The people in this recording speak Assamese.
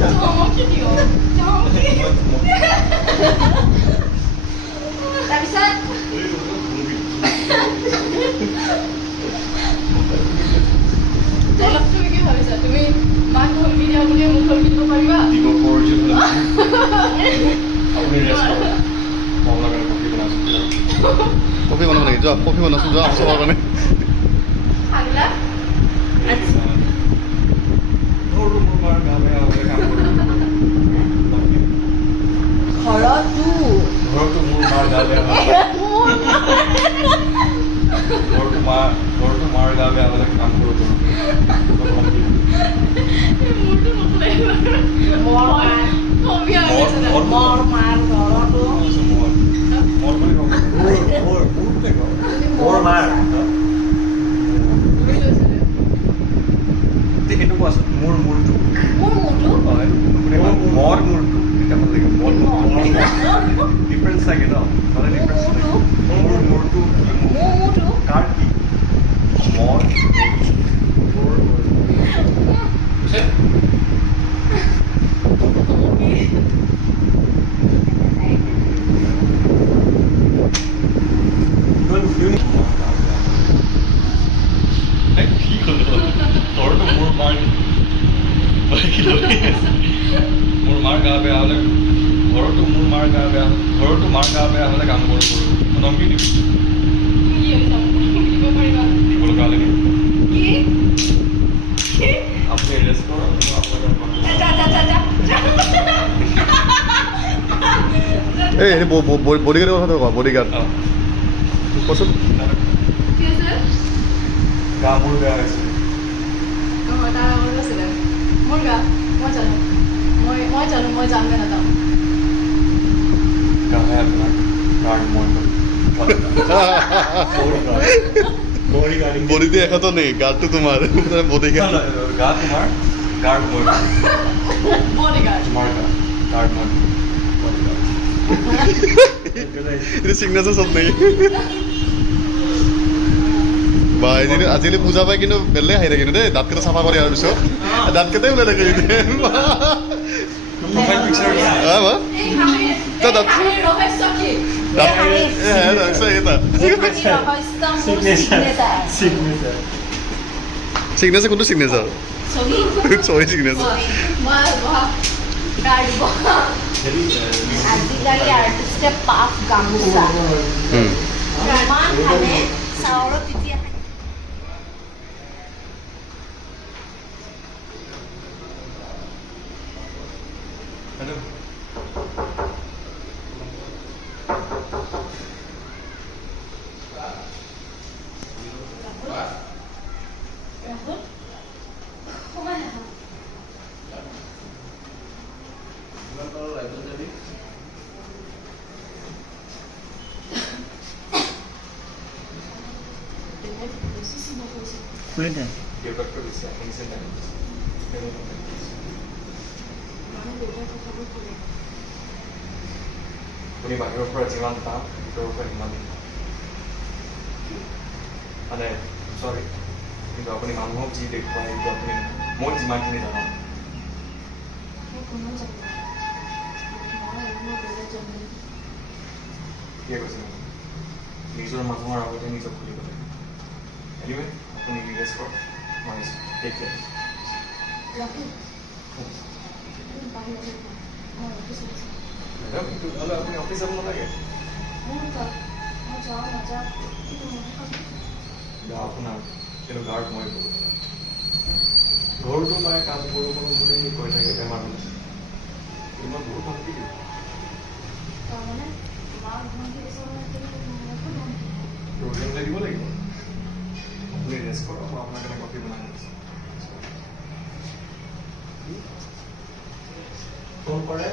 চমকি দিও চমকি তাৰপিছত অলপ তুমি কি ভাবিছা তুমি মাক ধমকি দিয়া বুলি মোক ধমকি দিব পাৰিবা দিব পৰিছে আপুনি ৰেষ্ট কৰক মই আপোনাক কফি বনাইছোঁ কফি বনাব নেকি যোৱা কফি বনাইছোঁ যোৱা চবৰ কাৰণে খালা ঘৰটো মোৰ মাৰ গা বেয়া হ'লে কাম কৰোঁ ঘৰটো মোৰ মাৰ গা বেয়া হ'লে ঘৰটো মাৰ গা বেয়া হ'লে কাম কৰোঁ সেইটো কোৱাচোন মোৰ মূৰটো হয় মোৰ মূৰটো এটা ভাল লাগে মোৰ ডিফাৰেঞ্চ থাকে ন মানে ডিফাৰেঞ্চ থাকে মোৰ মূৰটো কাৰ কি মোৰ মোৰ মাৰ গা বেয়া হ'লে ঘৰটো মোৰ মাৰ গা বেয়া ঘৰটো মাৰ গা বেয়া হ'লে কাম কৰোঁ ধমকি দিবি দিব লগা হ'লে আপুনি ৰেষ্ট কৰক এই বডিগাৰ্ডৰ কথাটো কোৱা বডিগাৰ্ড কচোন গা মোৰ বেয়া হৈছে মোৰ গা মই জানো মই জানবে নাযাওঁ বডিতে এখতো নেই গাৰ্ডটো তোমাৰ বডিগাৰ্ড গা তোমাৰ গাৰ্ড মই বডিগাৰ্ড তোমাৰ গাৰ্ড মই এটা সিগনেচার সব নেই বা আজিকালি পূজা পাই কিন্তু বেলেগ আহি থাকে দেই দাঁতকেইটা চাফা কৰি অহাৰ পিছত দাঁতকেইটাই ওলাই থাকে সিগনেচাৰ কোনটো সিগনেচাৰ চৰি সিগনেচাৰ আজিকালি আৰ্টিষ্টে পাফ গামোচা ইমান মানে চাউলত তেতিয়া আপুনি বাহিৰৰ পৰা যিমান পাম ভিতৰৰ পৰা সিমান মানে চৰি কিন্তু আপুনি মানুহক যি দেখুৱাই সেইটো আপুনি মই যিমানখিনি জানো ঠিকে কৈছে নিজৰ মানুহৰ আগতে নিজক খুলিব লাগে এনিৱে আপুনি ৰিলেক্স কৰক মই টেক কেয়াৰ হ'লে আপুনি অফিচ যাব নালাগে আপোনাৰ কিন্তু গাৰ্ড মই কৰোঁ ঘৰটো পাই কাম কৰোঁ কৰোঁ বুলি কৈ থাকে বেমাৰ হ'লে কিন্তু মই বহুত শান্তি দিওঁ প্ৰব্লেম লাগিব লাগিব আপুনি ৰেষ্ট কৰক মই আপোনাৰ কাৰণে কফি বনাই দিছোঁ ফোন কৰে